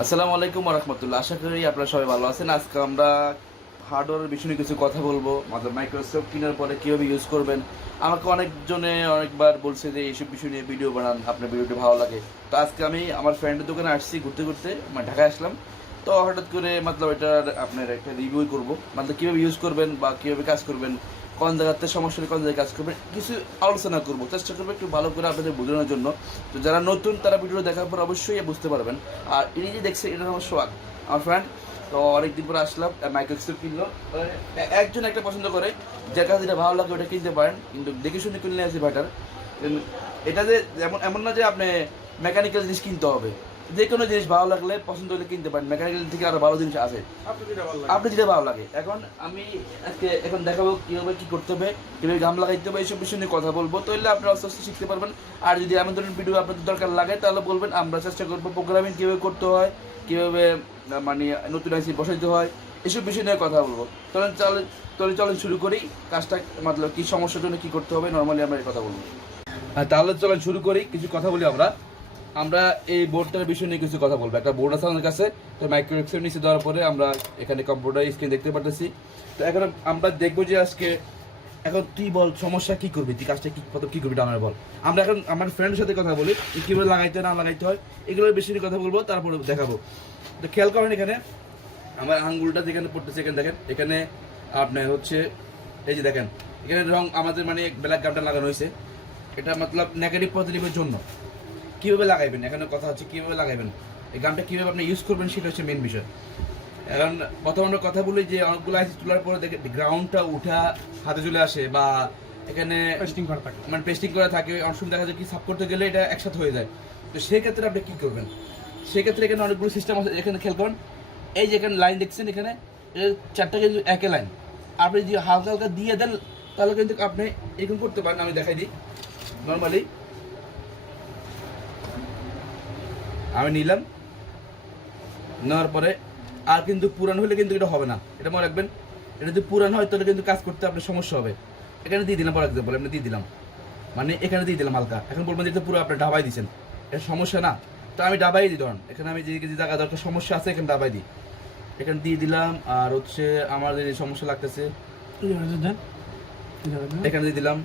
আসসালামু আলাইকুম ওয়া রাহমাতুল্লাহ। আশা করি আপনারা সবাই ভালো আছেন। আজকে আমরা হার্ডওয়্যারের বিষয়ে কিছু কথা বলবো। মাইক্রোস্কোপ কেনার পরে কীভাবে ইউজ করবেন। আমাকে অনেকজনে অনেকবার বলছে যে এইসব বিষয় নিয়ে ভিডিও বানান, আপনার ভিডিওটি ভালো লাগে। তো আজকে আমি আমার ফ্রেন্ডের দোকানে আসছি ঘুরতে ঘুরতে, ঢাকায় আসলাম। তো হঠাৎ করে এটার আপনার একটা রিভিউ করবো, কীভাবে ইউজ করবেন বা কীভাবে কাজ করবেন, কোন জায়গাতে সমস্যা নেই, কোন জায়গায় কাজ করবেন, কিছু আলোচনা করবো, চেষ্টা করবো একটু ভালো করে আপনাদের বোঝানোর জন্য। তো যারা নতুন তারা ভিডিও দেখার পর অবশ্যই বুঝতে পারবেন। আর ইনি যে দেখছে এটা আমার সোহাগ, আমার ফ্রেন্ড। তো অনেকদিন পরে আসলাম, মাইক্রোস্কোপ কিনলো। একজন একটা পছন্দ করে, যার কাছে যেটা ভালো লাগে ওটা কিনতে পারেন, কিন্তু দেখে শুনে কিনলে আছে বেটার। এটা যে এমন না যে আপনি মেকানিক্যাল জিনিস কিনতে হবে, যে কোনো জিনিস ভালো লাগলে পছন্দ হলে কিনতে পারেন। মেকানিক্যাল থেকে আরো ভালো জিনিস আছে, আপনি যেটা ভালো লাগে। আমি আজকে দেখাবো কীভাবে কী করতে হবে, কীভাবে ঘাম লাগাইতে হবে, এইসব বিষয় নিয়ে কথা বলবো। তাহলে আপনি আস্তে আস্তে শিখতে পারবেন। আর যদি এমন ধরনের ভিডিও আপনাদের দরকার লাগে তাহলে বলবেন, আমরা চেষ্টা করবো প্রোগ্রামিং কীভাবে করতে হয়, কীভাবে নতুন আইসি বসাইতে হয়, এসব বিষয় নিয়ে কথা বলবো। চলেন শুরু করি কাজটা, কী সমস্যার জন্য কী করতে হবে নর্মালি আমরা এই কথা বলবো। তাহলে চলেন শুরু করি, কিছু কথা বলি। আমরা এই বোর্ডটার বিষয় নিয়ে কিছু কথা বলবো। একটা বোর্ড আছে আমাদের কাছে, তো মাইক্রোস্কোপ নিচে দেওয়ার পরে আমরা এখানে কম্পিউটার স্ক্রিন দেখতে পাচ্ছি। তো এখন আমরা দেখবো যে আজকে এখন তুই বল সমস্যা কী করবি, তুই কাজটা কী করবি আমার বল। আমরা এখন আমার ফ্রেন্ডের সাথে কথা বলি কীভাবে লাগাইতে না লাগাইতে হয়, এগুলোর বিষয় নিয়ে কথা বলবো, তারপরে দেখাবো। তো খেয়াল করেন এখানে আমার আঙ্গুলটা যেখানে পড়তেছে, এখানে দেখেন, এখানে আপনার হচ্ছে এই যে দেখেন এখানে রং আমাদের ব্ল্যাক গামটা লাগানো হয়েছে। এটা নেগেটিভ পজিটিভের জন্য। কীভাবে লাগাইবেন, এখানে কথা হচ্ছে কীভাবে লাগাইবেন, এই গানটা কীভাবে আপনি ইউজ করবেন সেটা হচ্ছে মেন বিষয়। এখন প্রথম আমরা কথা বলি যে অনেকগুলো আইসি তোলার পরে দেখে গ্রাউন্ডটা উঠা হাতে চলে আসে, বা এখানে পেস্টিং করা থাকে, পেস্টিং করা থাকে। অনেক সময় দেখা যায় কি সাফ করতে গেলে এটা একসাথে হয়ে যায়। তো সেক্ষেত্রে আপনি কী করবেন, সেক্ষেত্রে এখানে অনেকগুলো সিস্টেম আছে। এখানে খেয়াল করুন, এই যে এখানে লাইন দেখছেন, এখানে চারটা কিন্তু একে লাইন। আপনি যদি হালকা হালকা দিয়ে দেন তাহলে কিন্তু আপনি এরকম করতে পারেন। আমি দেখাই দিই। নর্মালি আমি নিলাম, নেওয়ার পরে আর কিন্তু পুরান হলে কিন্তু এটা হবে না, এটা মনে রাখবেন। এটা যদি পুরান হয় তাহলে কিন্তু কাজ করতে আপনার সমস্যা হবে। এখানে দিয়ে দিলাম, ফর এক্সাম্পল আপনি দিয়ে দিলাম, এখানে দিয়ে দিলাম হালকা। এখন বলবেন যে পুরো আপনি ডাবাই দিচ্ছেন, এটা সমস্যা না। তো আমি ডাবাই দিই, ধরুন এখানে আমি যে জায়গা দরকার সমস্যা আছে এখানে ডাবাই দিই, এখানে দিয়ে দিলাম। আর হচ্ছে আমার যে সমস্যা লাগতেছে এখানে দিয়ে দিলাম।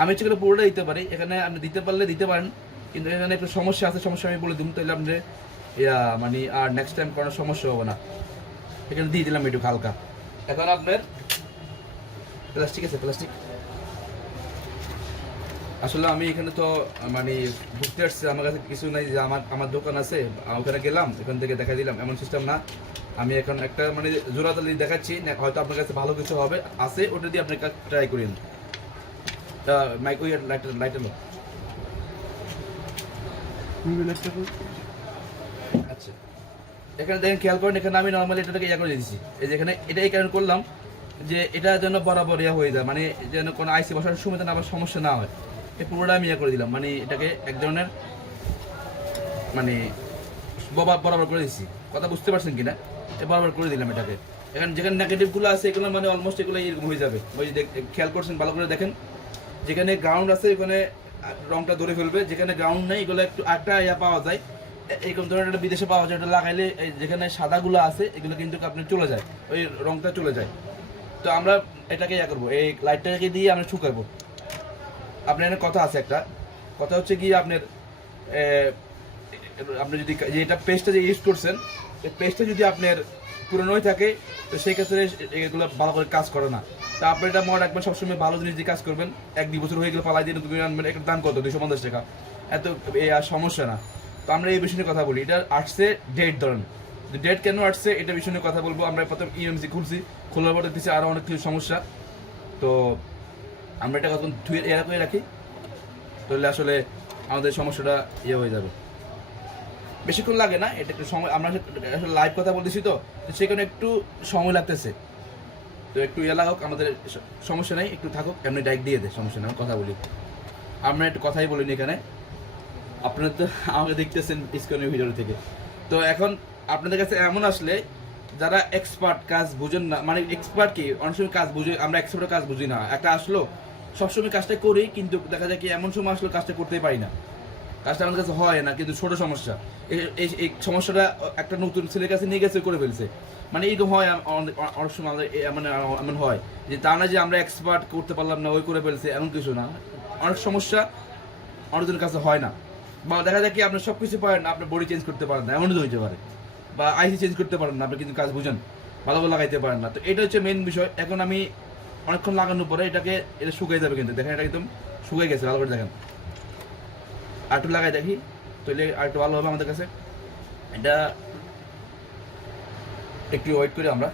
আমি ইচ্ছে করে পুরোটা দিতে পারি, এখানে আপনি দিতে পারলে দিতে পারেন, কিন্তু এখানে একটু সমস্যা আছে, সমস্যা আমি বলে দিন, তাহলে আপনি আর নেক্সট টাইম কোনো সমস্যা হবে না। এখানে দিয়ে দিলাম একটু হালকা। এখন আপনার প্লাস্টিক আছে, প্লাস্টিক আসলে আমি এখানে তো বুঝতে পারছি আমার কাছে কিছু নাই যে আমার দোকান আছে, ওখানে গেলাম এখান থেকে দেখা দিলাম, এমন সিস্টেম না। আমি এখন একটা জোড়াতালি দেখাচ্ছি, হয়তো আপনার কাছে ভালো কিছু হবে আছে, ওটা দিয়ে আপনি ট্রাই করেন। লাইটার আচ্ছা, এখানে দেখেন খেয়াল করেন, এখানে আমি নর্মালি এটাকে করে দিয়েছি। এই যে এখানে এটা এই কারণে করলাম যে এটা যেন বরাবর হয়ে যায়, যেন কোনো আইসি বসানোর সময় যেন আবার সমস্যা না হয়। এই পুরোটা আমি করে দিলাম, এটাকে এক ধরনের বরাবর করে দিচ্ছি। কথা বুঝতে পারছেন কিনা? বরাবর করে দিলাম এটাকে। এখানে যেখানে নেগেটিভগুলো আছে এগুলো অলমোস্ট এগুলো এরকম হয়ে যাবে। ওই খেয়াল করছেন, ভালো করে দেখেন, যেখানে গ্রাউন্ড আছে ওখানে রংটা ধরে ফেলবে, যেখানে গ্রাউন্ড নেই এগুলো একটু একটা পাওয়া যায়, এরকম ধরনের একটা বিদেশে পাওয়া যায়। ওটা লাগাইলে যেখানে সাদাগুলো আছে এগুলো কিন্তু আপনার চলে যায়, ওই রংটা চলে যায়। তো আমরা এটাকে করবো, এই লাইটটাকে দিয়ে আমরা শুকাবো। আপনার এখানে কথা আছে, একটা কথা হচ্ছে কি, আপনি যদি এটা পেস্টটা যে ইউজ করছেন, এই পেস্টটা যদি আপনার পুরনোই থাকে তো সেই ক্ষেত্রে এগুলো ভালো করে কাজ করে না। তা আপনি এটা মনে রাখবেন, সবসময় ভালো জিনিস দিয়ে কাজ করবেন। 1-2 বছর হয়ে গেলে পালাই দিয়ে তুমি আনবেন, এটার দাম কত? 250 টাকা, এত আর সমস্যা না। তো আমরা এই বিষয়ে কথা বলি। এটা আসছে ডেট, ধরেন ডেট কেন আসছে এটা বিষয় নিয়ে কথা বলবো। আমরা প্রথম ইএমসি খুলছি, খোলার পরে দিচ্ছি আরও অনেক কিছু সমস্যা। তো আমরা এটা কতক্ষণ ধুয়ে করে রাখি, তাহলে আসলে আমাদের সমস্যাটা হয়ে যাবে। বেশিক্ষণ লাগে না, এটা একটু সময়, আমরা আসলে লাইভ কথা বলতেছি তো সেখানে একটু সময় লাগতেছে। তো একটু লাগুক, আমাদের সমস্যা নেই, একটু থাকুক, এমনি ডাইরেক্ট দিয়ে দেয়, সমস্যা নেই। কথা বলি, আমরা একটু কথাই বলিনি এখানে। আপনারা তো আমাকে দেখতেছেন স্ক্রিনের ভিডিও থেকে। তো এখন আপনাদের কাছে এমন আসলে যারা এক্সপার্ট, কাজ বুঝেন না, এক্সপার্ট কি অনেক সময় কাজ বুঝে, আমরা এক্সপার্টের কাজ বুঝি না। একটা আসলো সবসময় কাজটা করি, কিন্তু দেখা যায় কি এমন সময় আসলে কাজটা করতেই পারি না। কাজটা আমাদের কাছে হয় না, কিন্তু ছোট সমস্যা। এই সমস্যাটা একটা নতুন ছেলের কাছে নিয়ে গেছে, করে ফেলছে। মানে এরকম হয় অনেক সময় আমাদের, মানে এমন হয় যে তা না যে আমরা এক্সপার্ট করতে পারলাম না, ওই করে ফেলছে, এমন কিছু না। অনেক সমস্যা অনেকজনের কাছে হয় না, বা দেখা যায় কি আপনি সব কিছু পারেন না, আপনি বডি চেঞ্জ করতে পারেন না, এমনও হইতে পারে, বা আইসি চেঞ্জ করতে পারেন না আপনি, কিন্তু কাজ বুঝেন, ভালো লাগাইতে পারেন না। তো এটা হচ্ছে মেন বিষয়। এখন আমি অনেকক্ষণ লাগানোর পরে এটা শুকিয়ে যাবে, কিন্তু দেখেন এটা একদম শুকিয়ে গেছে, ভালো করে দেখেন। আর একটু লাগাই দেখি, তাহলে আর একটু ভালো হবে আমাদের কাছে। এটা একটু ওয়েট করি আমরা,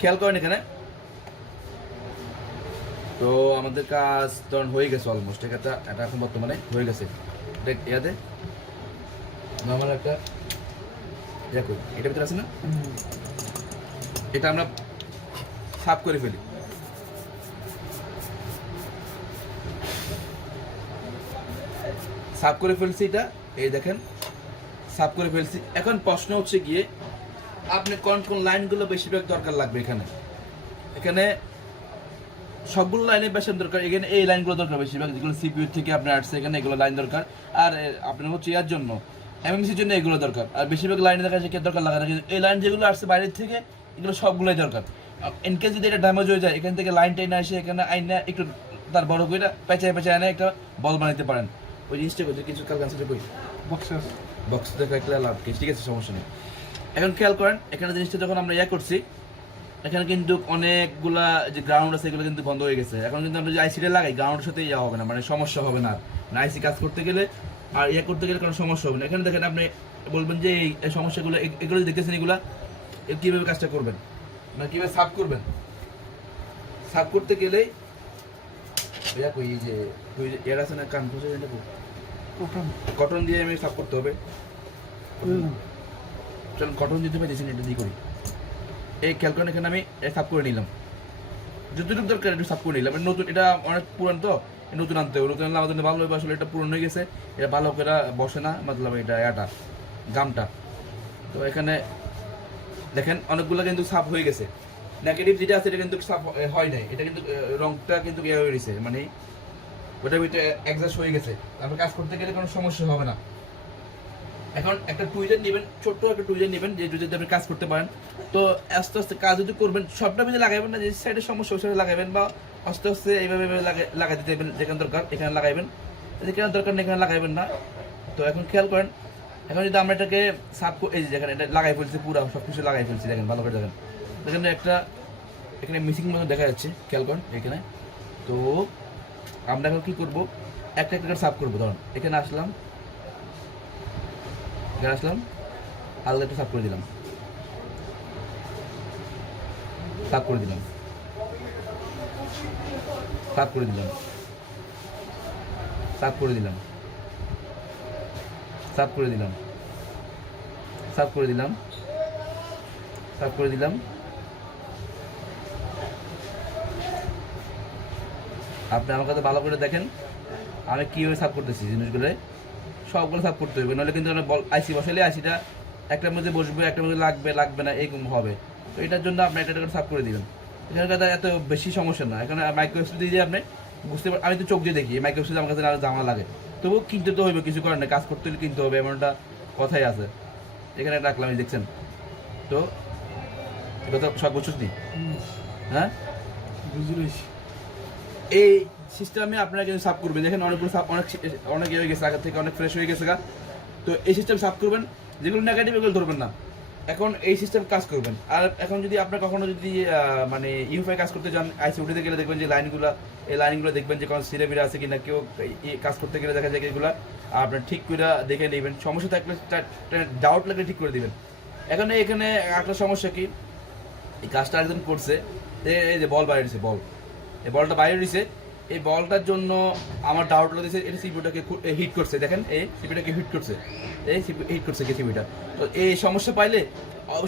খেয়াল করেন এখানে। তো আমাদের কাজ তখন হয়ে গেছে অলমোস্ট, এটা এখন বর্তমানে হয়ে গেছে। এটা ইয়াতে নর্মাল একটা দেখো, এটার ভিতরে আছে না, এটা আমরা সাফ করে ফেলি। সাফ করে ফেলছি এটা, এই দেখেন সাফ করে ফেলছি। এখন প্রশ্ন হচ্ছে গিয়ে আপনি কোন কোন লাইনগুলো বেশিরভাগ দরকার লাগবে। এখানে সবগুলো লাইনে বেশি দরকার। এখানে এই লাইনগুলো দরকার বেশিরভাগ, যেগুলো সিপিইউ থেকে আপনার আসছে, এখানে এগুলো লাইন দরকার। আর আপনার হচ্ছে ইয়ার জন্য, এমএমসির জন্য এগুলো দরকার। আর বেশিরভাগ লাইনে দেখা যাচ্ছে দরকার লাগে না, কিন্তু এই লাইন যেগুলো আসছে বাইরের থেকে, এগুলো সবগুলোই দরকার। ইনকেস যদি এটা ড্যামেজ হয়ে যায়, এখান থেকে লাইন টাইনে আসে, এখানে আইনা একটু তার বড় করে পেঁচায় এনে একটা বল বানাতে পারেন। ওই জিনিসটা করছে কিছু কাল ক্যান্সেল করি বক্স দেখে একটা লাভ, ঠিক আছে, সমস্যা নেই। এখন খেয়াল করেন, এখানে জিনিসটা যখন আমরা করছি, এখানে কিন্তু অনেকগুলা যে গ্রাউন্ড আছে, এগুলো কিন্তু বন্ধ হয়ে গেছে। এখন কিন্তু আমরা যে আইসিটা লাগাই, গ্রাউন্ডের সাথে হবে না, মানে সমস্যা হবে না। আইসি কাজ করতে গেলে আর করতে গেলে কোনো সমস্যা হবে না। এখানে দেখেন, আপনি বলবেন যে এই সমস্যাগুলো, এগুলো দেখতেছেন, এগুলা কীভাবে কাজটা করবেন, মানে কীভাবে সাফ করবেন। সাফ করতে গেলেই এই যে এর আছে না, কান খুঁজে কটন দিয়ে আমি সাফ করতে হবে। চলুন কটন দিতে পারি, এটা দিয়ে করি। এই খেয়াল করেন, এখানে আমি সাফ করে নিলাম, যতটুকু দরকার একটু সাফ করে নিলাম। নতুন, এটা অনেক পুরান, তো নতুন আনতে হবে। নতুন আনলে আমাদের ভালো হবে, আসলে এটা পুরনো হয়ে গেছে, এটা ভালো করে বসে না, মতলব এটা গামটা। তো এখানে দেখেন অনেকগুলো কিন্তু সাফ হয়ে গেছে। নেগেটিভ যেটা আছে এটা কিন্তু সাফ হয় নাই, এটা কিন্তু রংটা কিন্তু ইয়ে হয়ে গেছে, মানে ওটার ভিতরে অ্যাডজাস্ট হয়ে গেছে। তারপর কাজ করতে গেলে কোনো সমস্যা হবে না। এখন একটা টুইজার নেবেন, ছোট্ট একটা টুইজার নেবেন, যে যদি আপনি কাজ করতে পারেন। তো আস্তে আস্তে কাজ যদি করবেন, সবটা মিলে লাগাবেন না, যে সাইডে সমস্যা ওই সাইডে লাগাবেন, বা আস্তে আস্তে এইভাবে লাগাই দিতে দেবেন। যেখানে দরকার এখানে লাগাইবেন, যেখানে দরকার নেই এখানে লাগাইবেন না। তো এখন খেয়াল করেন, এখন যদি আমরা এটাকে সাফ, এই যে দেখেন এটা লাগাই ফেলছি, পুরো সব কিছু লাগাই ফেলছি, দেখেন ভালো করে দেখেন। এখানে একটা এখানে মিসিং মতো দেখা যাচ্ছে, খেয়াল করেন এখানে। তো আমরা এখন কী করবো, একটা একটা সাফ করবো। ধরুন এখানে আসলাম, হালকা একটু সাফ করে দিলাম, সাফ করে দিলাম, সাফ করে দিলাম, সাফ করে দিলাম, সাফ করে দিলাম, সাফ করে দিলাম, সাফ করে দিলাম। আপনি আমার কাছে ভালো করে দেখেন আমি কীভাবে সাফ করতেছি জিনিসগুলো, সবগুলো সাফ করতে হবে, নাহলে কিন্তু আইসি বসালে আইসিটা একটার মধ্যে বসবে, একটার মধ্যে লাগবে না, এরকম হবে। তো এটার জন্য আপনি একটা করে সাফ করে দিবেন। এখানে কাছে এত বেশি সমস্যা না। এখানে মাইক্রোস্কোপ দিয়ে আপনি বুঝতে পারেন, আমি তো চোখ দিয়ে দেখি, মাইক্রোস্কোপ আমার কাছে আরও জামা লাগে, তবুও কিনতে তো হইবে, কিছু করার নেই, কাজ করতে হলে কিনতে হবে, এমনটা কথাই আছে। এখানে রাখলাম, আমি দেখছেন তো কথা সব বুঝছিস নি, হ্যাঁ এই সিস্টেমে আপনারা কিন্তু সাফ করবেন। দেখেন অনেকগুলো সাফ, অনেক ইয়ে হয়ে গেছে, আগের থেকে অনেক ফ্রেশ হয়ে গেছে গা। তো এই সিস্টেম সাফ করবেন, যেগুলো নেগেটিভ এগুলো ধরবেন না। এখন এই সিস্টেম কাজ করবেন। আর এখন যদি আপনার কখনো যদি মানে ইউএফআই কাজ করতে যান, আইসি উঠিতে গেলে দেখবেন যে এই লাইনগুলো দেখবেন যে কোনো সিরে আছে কিনা, কেউ কাজ করতে গেলে দেখা যায় এগুলো আপনার ঠিক করে দেখে নেবেন। সমস্যা থাকলে ডাউট লাগলে ঠিক করে দেবেন। এখানে একটা সমস্যা কি, এই কাজটা একজন করছে, এই যে বল বাইরে দিছে, এই বলটা বাইরে দিছে, এই বলটার জন্য আমার ডাউট লাগছে এটা সিপিইউটাকে হিট করছে। দেখেন এই সিপিইউটাকে হিট করছে, সিপিইউটা। তো এই সমস্যা পাইলে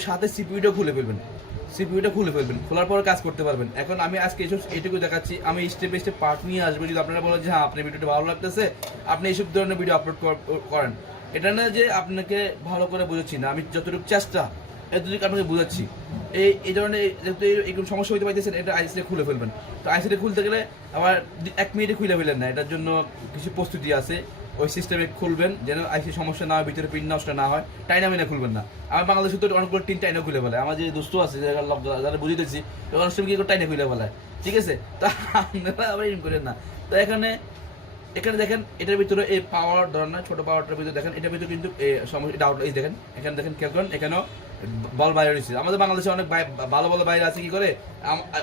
সাথে সিপিইউটা খুলে ফেলবেন, খোলার পর কাজ করতে পারবেন। এখন আমি আজকে এইটুকু দেখাচ্ছি, আমি স্টেপ পার্ট নিয়ে আসবো। যদি আপনারা বলেন যে হ্যাঁ আপনার ভিডিওটা ভালো লাগতেছে, আপনি এইসব ধরনের ভিডিও আপলোড করেন, এটা না যে আপনাকে ভালো করে বুঝাচ্ছি না, আমি যতটুকু চেষ্টা এতটুকু আপনাকে বুঝাচ্ছি। এই ধরনের এরকম সমস্যা হইতে পারতেছেন, এটা আইসিটা খুলে ফেলবেন। তো আইসিটা খুলতে গেলে আবার 1 মিনিটে খুলে ফেলেন না, এটার জন্য কিছু প্রস্তুতি আছে। ওই সিস্টেমে খুলবেন যেন আইসি সমস্যা না হয়, ভিতরে পিন নষ্ট না হয়। টাইনা মিনা খুলবেন না। আমার বাংলাদেশে তো অনেকগুলো টিন টাইনা খুলে ফেলে। আমার যে দোস্ত আছে যারা বুঝিতেছি অনেক সময় কি করে টাইনা খুলে ফেলায়, ঠিক আছে? তা আপনারা আবার এরকম করেন না। তো এখানে দেখেন এটার ভিতরে এই পাওয়ার ধরেন না, ছোট পাওয়ারটার ভিতরে দেখেন এটার ভিতরে কিন্তু সমস্যা ডাউট এই দেখেন, এখানে দেখেন খেয়াল করেন, এখানেও বল বাইরে রয়েছে। আমাদের বাংলাদেশে অনেক ভালো ভালো বাইরে আছে, কি করে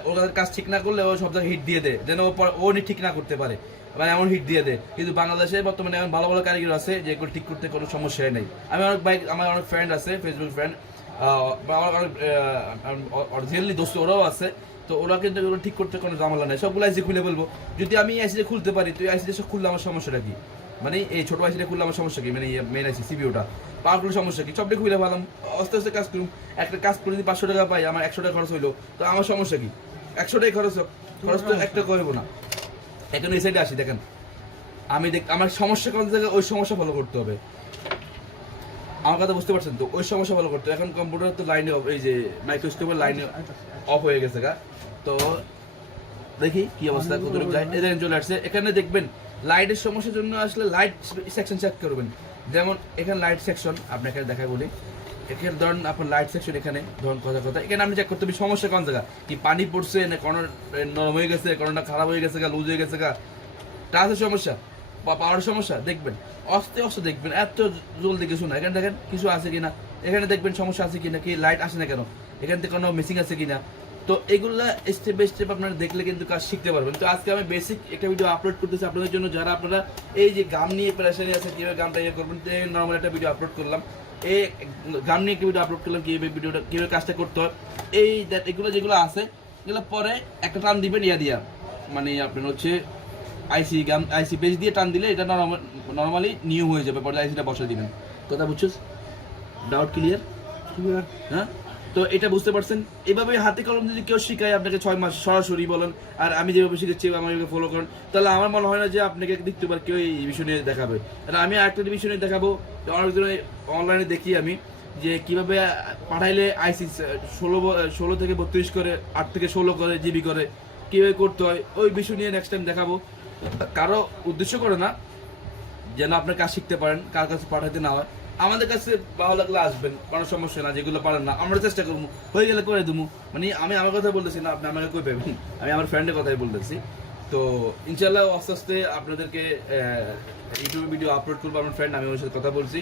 ওদের কাজ ঠিক না করলে ও সব জায়গায় হিট দিয়ে দেয়, যেন ও ঠিক না করতে পারে, মানে এমন হিট দিয়ে দেয়। কিন্তু বাংলাদেশে বর্তমানে এমন ভালো ভালো কারিগর আছে যে এগুলো ঠিক করতে কোনো সমস্যাই নেই। আমার অনেক ফ্রেন্ড আছে, ফেসবুক ফ্রেন্ড, অরিজিনালি দোস্ত ওরাও আছে। তো ওরা কিন্তু এগুলো ঠিক করতে কোনো ঝামেলা নেই, সবগুলো আইসি খুলে বলবো। যদি আমি আইসিটা খুলতে পারি, তো আইসিটা সব খুললে আমার সমস্যাটা কি? মানে এই ছোট আইসিটা খুললে আমার সমস্যা কি? মানে মেন আইসি সিপিইউটা পাওয়ারগুলো সমস্যা কি? সবটা খুলে ফেলাম, আস্তে আস্তে কাজ করুন। একটা কাজ করে যদি 500 টাকা পাই, আমার 100 টাকা খরচ হইলো, তো আমার সমস্যা কি? 100 টাকা খরচ তো একটা করবো না। এখন এই সাইডে আসি, দেখেন আমার সমস্যা কোন জায়গায়, ওই সমস্যা ফলো করতে হবে। আমার কথা বুঝতে পারছেন তো? ওই সমস্যা ফলো করতে। এখন কম্পিউটার তো লাইনে এই যে মাইক্রোস্কোপের লাইনে অফ হয়ে গেছে গা। তো দেখি কি অবস্থা, কতটুকু যায়। এখানে চলে আসছে। এখানে দেখবেন লাইটের সমস্যার জন্য আসলে লাইট সেকশন চেক করবেন। যেমন এখানে লাইট সেকশন আপনাকে দেখা বলি, এখানে ধরুন আপনার লাইট সেকশন, এখানে ধরুন কথা এখানে আপনি চেক করতে হবে সমস্যা কোন জায়গা, কি পানি পড়ছে না কোনো নরম হয়ে গেছে, কোনোটা খারাপ হয়ে গেছে গা, লুজ হয়ে গেছে গা, টাচের সমস্যা বা পাওয়ার সমস্যা, দেখবেন আস্তে আস্তে দেখবেন, এত জলদি কিছু না। এখানে দেখেন কিছু আছে কিনা, এখানে দেখবেন সমস্যা আছে কিনা, কি লাইট আসে না কেন, এখান থেকে কোনো মিসিং আছে কিনা। তো এগুলা স্টেপ বাই স্টেপ আপনারা দেখলে কিন্তু কাজ শিখতে পারবেন। তো আজকে আমি বেসিক একটা ভিডিও আপলোড করতেছি আপনাদের জন্য, যারা আপনারা এই যে গান নিয়ে প্রেশারে আছে, কীভাবে গানটা ইয়ে করবেন। নর্মাল একটা ভিডিও আপলোড করলাম, এই গান নিয়ে একটা ভিডিও আপলোড করলাম, কীভাবে ভিডিওটা কীভাবে কাজটা করতে হয়। এই এগুলো যেগুলো আছে, এগুলো পরে একটা টান দিবেন ইয়া দিয়া, মানে আপনার হচ্ছে আইসি পেজ দিয়ে টান দিলে এটা নর্মালি নিউ হয়ে যাবে, পরে আইসিটা বসে দিবেন। কথা বুঝছিস? Doubt clear? হ্যাঁ, তো এটা বুঝতে পারছেন। এভাবে হাতে কলম যদি কেউ শিখায় আপনাকে 6 মাস সরাসরি বলেন, আর আমি যেভাবে শিখেছি আমাকে ফলো করেন, তাহলে আমার মনে হয় না যে আপনাকে দেখতে পারে কেউ এই বিষয় নিয়ে দেখাবে। আর আমি আরেকটা বিষয় নিয়ে দেখাবো, অনেকজন অনলাইনে দেখি আমি যে কিভাবে পাঠাইলে আইসি 16 থেকে 32 করে, 8 থেকে 16 করে জিবি করে, কীভাবে করতে হয় ওই বিষয় নিয়ে নেক্সট টাইম দেখাবো। কারো উদ্দেশ্য করে না, যেন আপনার কাজ শিখতে পারেন, কার কাছে পাঠাতে না হয়। আমাদের কাছে ভালো লাগলে আসবেন, কোনো সমস্যা না। যেগুলো পারেন না আমরা চেষ্টা করবো, হয়ে গেলে করে দেবো। মানে আমি আমার কথা বলতেছি না, আপনি আমাকে কই পাবেন, আমি আমার ফ্রেন্ডের কথাই বলতেছি। তো ইনশাল্লাহ আস্তে আস্তে আপনাদেরকে ইউটিউবে ভিডিও আপলোড করবো। আমার ফ্রেন্ড, আমি ওর সাথে কথা বলছি,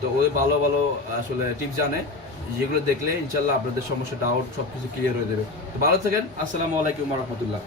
তো ওই ভালো ভালো আসলে টিপস জানে, যেগুলো দেখলে ইনশাল্লাহ আপনাদের সমস্যা ডাউট সব কিছু ক্লিয়ার হয়ে যাবে। তো ভালো থাকেন। আসসালামু আলাইকুম ওয়া রাহমাতুল্লাহ।